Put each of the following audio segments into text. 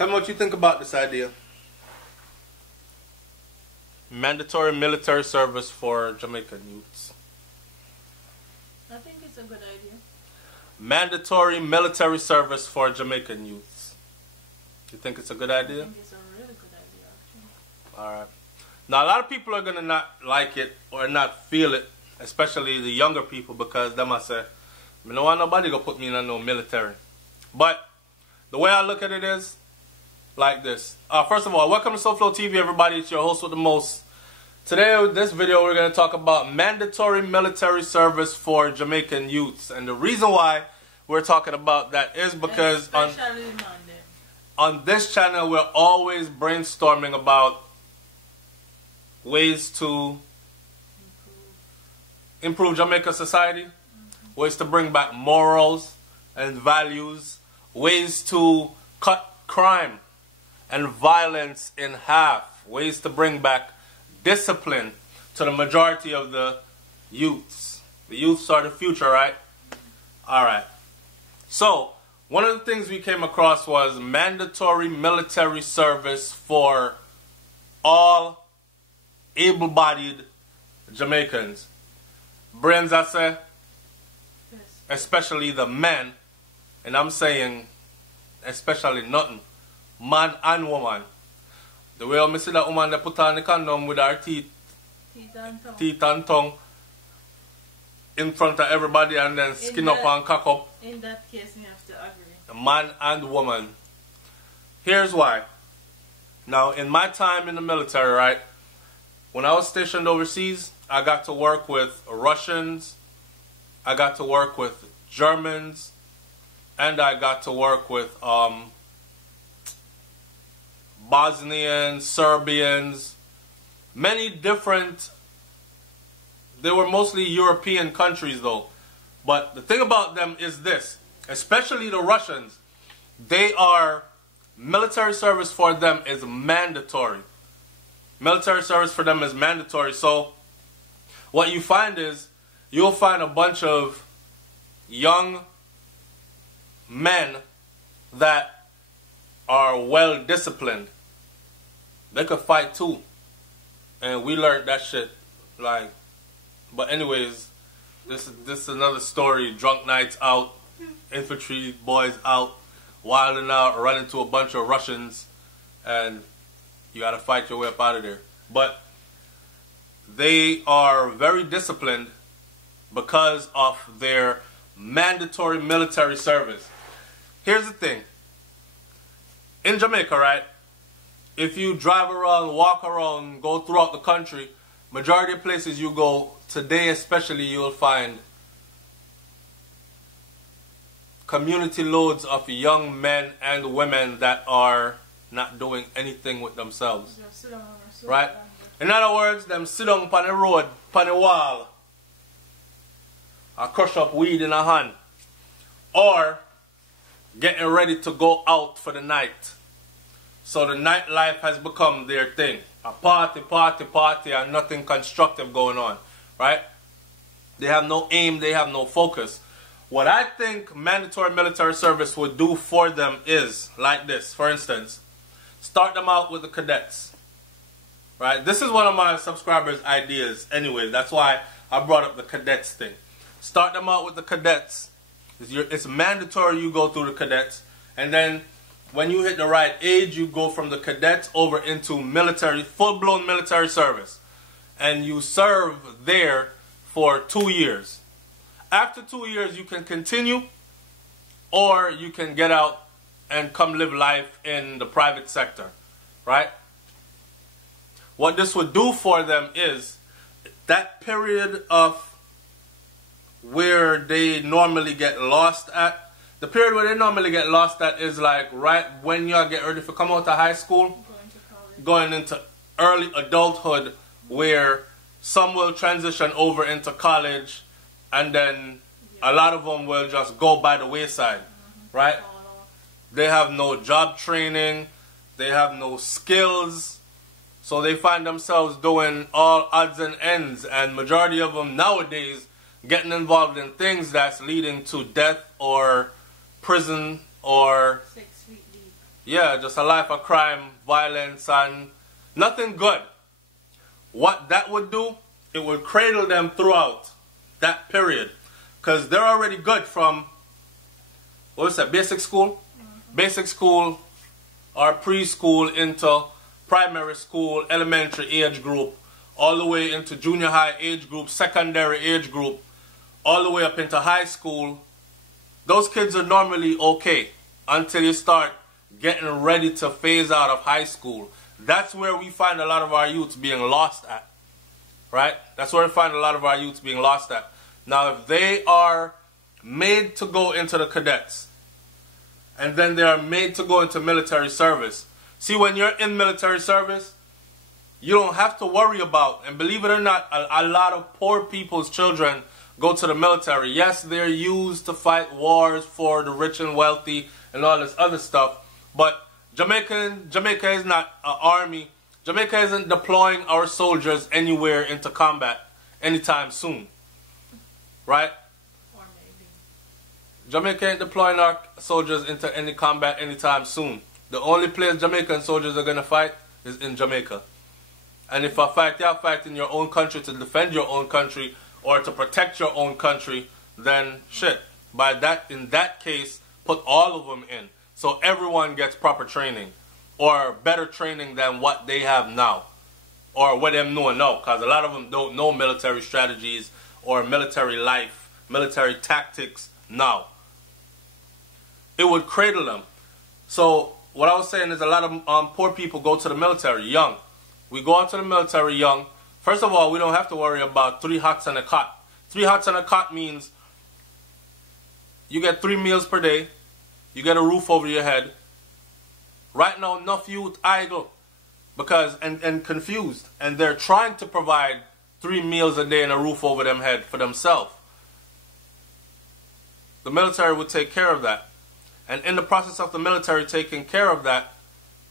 Tell me what you think about this idea. Mandatory military service for Jamaican youths. I think it's a good idea. Mandatory military service for Jamaican youths. You think it's a good idea? I think it's a really good idea, actually. Alright. Now, a lot of people are going to not like it or not feel it, especially the younger people, because they might say, I don't want nobody to put me in no military. But the way I look at it is like this. First of all, welcome to SouFLoTV, everybody. It's your host with the most. Today, with this video, we're going to talk about mandatory military service for Jamaican youths. And the reason why we're talking about that is because on this channel, we're always brainstorming about ways to improve Jamaica society, ways to bring back morals and values, ways to cut crime and violence in half, ways to bring back discipline to the majority of the youths. The youths are the future, right? Alright. So, one of the things we came across was mandatory military service for all able-bodied Jamaicans. Brains, I say, Yes. especially the men, and I'm saying especially nothing, man and woman. The way I see that woman that put on the condom with her teeth and tongue in front of everybody and then skin up and cock up. In that case, we have to agree. Man and woman. Here's why. Now, in my time in the military, right, when I was stationed overseas, I got to work with Russians, I got to work with Germans, and I got to work with Bosnians, Serbians, many different, they were mostly European countries though. But the thing about them is this, especially the Russians, they are, military service for them is mandatory. Military service for them is mandatory. So what you find is, you'll find a bunch of young men that are well disciplined. They could fight too. And we learned that shit. Like, but anyways, this is another story. Drunk nights out, infantry boys out, wilding out, running to a bunch of Russians, and you gotta fight your way up out of there. But they are very disciplined because of their mandatory military service. Here's the thing. In Jamaica, right, if you drive around, walk around, go throughout the country, majority of places you go, today especially, you'll find community loads of young men and women that are not doing anything with themselves. Right? In other words, them sit down on the road, on the wall, or crush up weed in a hand, or getting ready to go out for the night. So the nightlife has become their thing. A party, and nothing constructive going on. Right? They have no aim, they have no focus. What I think mandatory military service would do for them is like this. For instance, start them out with the cadets. Right? This is one of my subscribers' ideas anyway. That's why I brought up the cadets thing. Start them out with the cadets. It's mandatory you go through the cadets. And then when you hit the right age, you go from the cadets over into military, full-blown military service. And you serve there for 2 years. After 2 years, you can continue, or you can get out and come live life in the private sector. Right? What this would do for them is that period of where they normally get lost at, the period where they normally get lost at is like right when you get ready to come out of high school, going into early adulthood, where some will transition over into college, and then a lot of them will just go by the wayside, right? They have no job training, they have no skills, so they find themselves doing all odds and ends, and majority of them nowadays getting involved in things that's leading to death or prison or 6 feet deep. yeah, just a life of crime, violence, and nothing good. What that would do, it would cradle them throughout that period. Because they're already good from, what was that, basic school? Basic school or preschool into primary school, elementary age group, all the way into junior high age group, secondary age group, all the way up into high school. Those kids are normally okay until you start getting ready to phase out of high school. That's where we find a lot of our youths being lost at, right? That's where we find a lot of our youths being lost at. Now, if they are made to go into the cadets, and then they are made to go into military service. See, when you're in military service, you don't have to worry about, and believe it or not, a lot of poor people's children go to the military. Yes, they're used to fight wars for the rich and wealthy and all this other stuff, but Jamaica is not an army. Jamaica isn't deploying our soldiers anywhere into combat anytime soon, right? Or maybe. Jamaica ain't deploying our soldiers into any combat anytime soon. The only place Jamaican soldiers are going to fight is in Jamaica. And if I fight, you fight in your own country to defend your own country or to protect your own country, then shit. In that case, put all of them in. So everyone gets proper training or better training than what they have now or what them know now, because a lot of them don't know military strategies or military life, military tactics now. It would cradle them. So what I was saying is a lot of poor people go to the military young. We go out to the military young. First of all, we don't have to worry about 3 hots and a cot. 3 hots and a cot means you get 3 meals per day. You get a roof over your head. Right now, enough youth idle because and confused, and they're trying to provide 3 meals a day and a roof over them head for themselves. The military would take care of that, and in the process of the military taking care of that,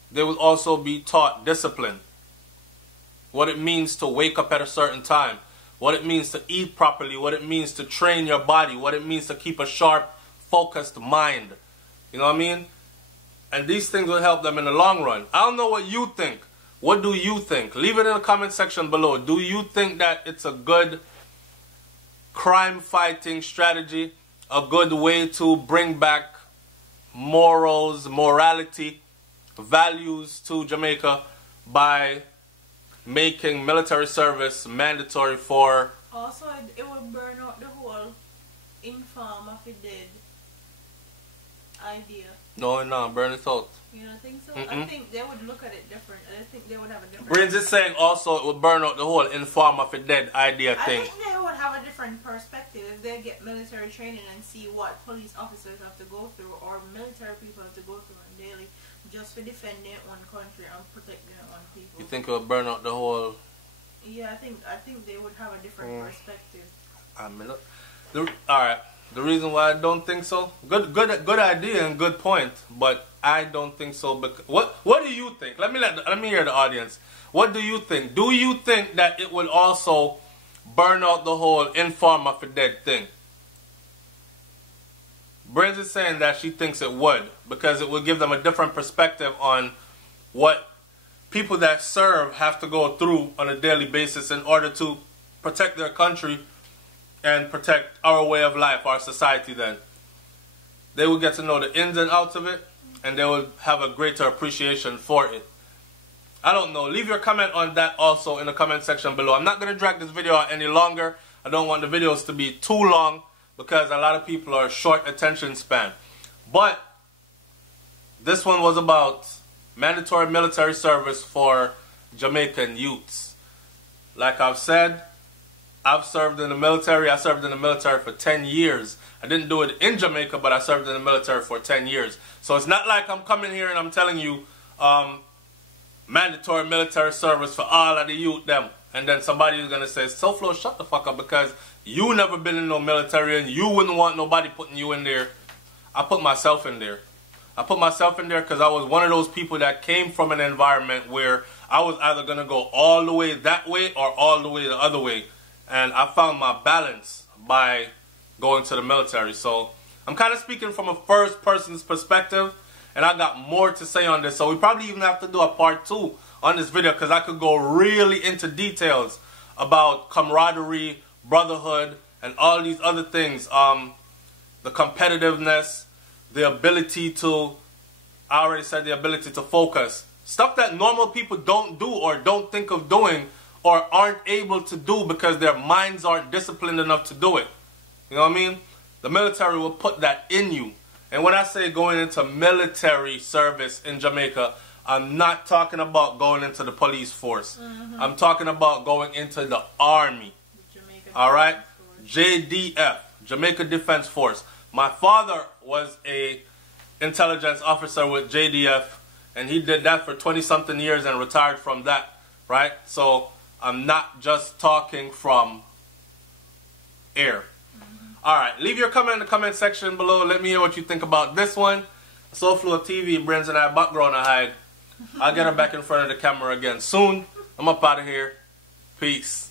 they will also be taught discipline. What it means to wake up at a certain time, what it means to eat properly, what it means to train your body, what it means to keep a sharp, focused mind. You know what I mean? And these things will help them in the long run. I don't know what you think. What do you think? Leave it in the comment section below. Do you think that it's a good crime fighting strategy? A good way to bring back morals, morality, values to Jamaica by making military service mandatory for... Also, it will burn out the whole inform of the dead idea. No, burn it out. You don't think so? I think they would look at it different. I think they would have a different... Brains is saying also it would burn out the whole inform of a dead idea thing. I think they would have a different perspective if they get military training and see what police officers have to go through or military people have to go through on daily just to defend their own country and protect their own people. You think it would burn out the whole... Yeah, I think they would have a different perspective. Alright. The reason why I don't think so, good idea and good point, but I don't think so. Because, what do you think? Let me hear the audience. What do you think? Do you think that it will also burn out the whole inform of a dead thing? Brains is saying that she thinks it would, because it would give them a different perspective on what people that serve have to go through on a daily basis in order to protect their country and protect our way of life, our society. Then they will get to know the ins and outs of it, and they will have a greater appreciation for it. I don't know. Leave your comment on that also in the comment section below. I'm not going to drag this video out any longer. I don't want the videos to be too long because a lot of people are short attention span. But this one was about mandatory military service for Jamaican youths. Like I've said, I've served in the military. I served in the military for 10 years. I didn't do it in Jamaica, but I served in the military for 10 years. So it's not like I'm coming here and I'm telling you mandatory military service for all of the youth them. And then somebody is going to say, SouFlo, shut the fuck up because you never been in no military and you wouldn't want nobody putting you in there. I put myself in there. I put myself in there because I was one of those people that came from an environment where I was either going to go all the way that way or all the way the other way. And I found my balance by going to the military. So I'm kind of speaking from a first person's perspective. And I got more to say on this. So we probably even have to do a part 2 on this video, because I could go really into details about camaraderie, brotherhood, and all these other things. The competitiveness, the ability to, I already said, the ability to focus. Stuff that normal people don't do or don't think of doing or aren't able to do because their minds aren't disciplined enough to do it. You know what I mean? The military will put that in you. And when I say going into military service in Jamaica, I'm not talking about going into the police force. I'm talking about going into the army. All right? JDF, Jamaica Defense Force. My father was a intelligence officer with JDF, and he did that for 20-something years and retired from that, right? So I'm not just talking from air. All right, leave your comment in the comment section below. Let me hear what you think about this one. SouFLoTV, Brains and I, background I hide. I'll get her back in front of the camera again soon. I'm up out of here. Peace.